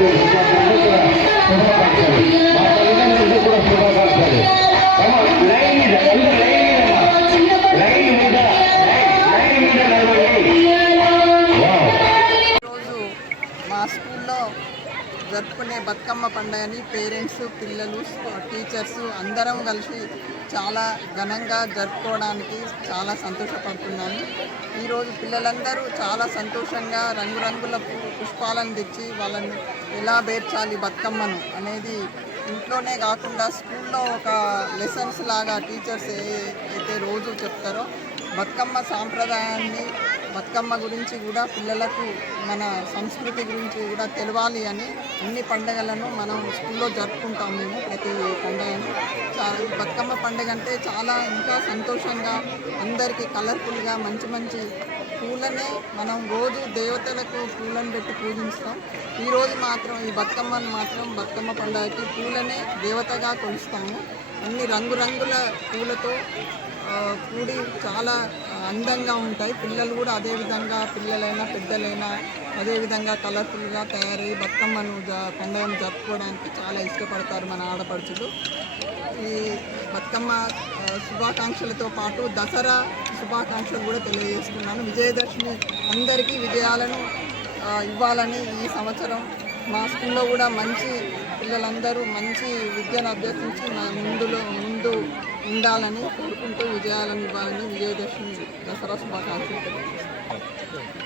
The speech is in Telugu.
మా స్కూల్లో జరుపుకునే బతుకమ్మ పండుగని పేరెంట్స్, పిల్లలు, టీచర్స్ అందరం కలిసి చాలా ఘనంగా జరుపుకోవడానికి చాలా సంతోషపడుతున్నాను. ఈరోజు పిల్లలందరూ చాలా సంతోషంగా రంగురంగుల పుష్పాలను తెచ్చి వాళ్ళని ఎలా పేర్చాలి బతుకమ్మను అనేది ఇంట్లోనే కాకుండా స్కూల్లో ఒక లెసన్స్ లాగా టీచర్స్ అయితే రోజు చెప్తారో బతుకమ్మ సాంప్రదాయాన్ని, బతుకమ్మ గురించి కూడా పిల్లలకు మన సంస్కృతి గురించి కూడా తెలవాలి అని అన్ని పండుగలను మనం స్కూల్లో జరుపుకుంటాం. మేము ప్రతి పండుగను బతుకమ్మ పండుగ అంటే చాలా ఇంకా సంతోషంగా అందరికీ కలర్ఫుల్గా మంచి మంచి పూలనే మనం రోజు దేవతలకు పూలను పెట్టి పూజిస్తాం. ఈరోజు మాత్రం ఈ బతుకమ్మను మాత్రం బతుకమ్మ పండుగకి పూలనే దేవతగా కొలుస్తాము. అన్ని రంగురంగుల పూలతో కూడి చాలా అందంగా ఉంటాయి. పిల్లలు కూడా అదేవిధంగా, పిల్లలైనా పెద్దలైనా అదేవిధంగా కలర్ఫుల్గా తయారై బతుకమ్మను పండుగను జరుపుకోవడానికి చాలా ఇష్టపడతారు మన ఆడపడుచులు. ఈ బతుకమ్మ శుభాకాంక్షలతో పాటు దసరా శుభాకాంక్షలు కూడా తెలియజేస్తున్నాను. విజయదశమి అందరికీ విజయాలను ఇవ్వాలని ఈ సంవత్సరం మా స్కూల్లో కూడా మంచి పిల్లలందరూ మంచి విద్యను అభ్యసించి ముందు ఉండాలని కోరుకుంటూ విజయాలను ఇవ్వాలని విజయదశమి దసరా శుభాకాంక్షలు తెలియజేస్తున్నాను.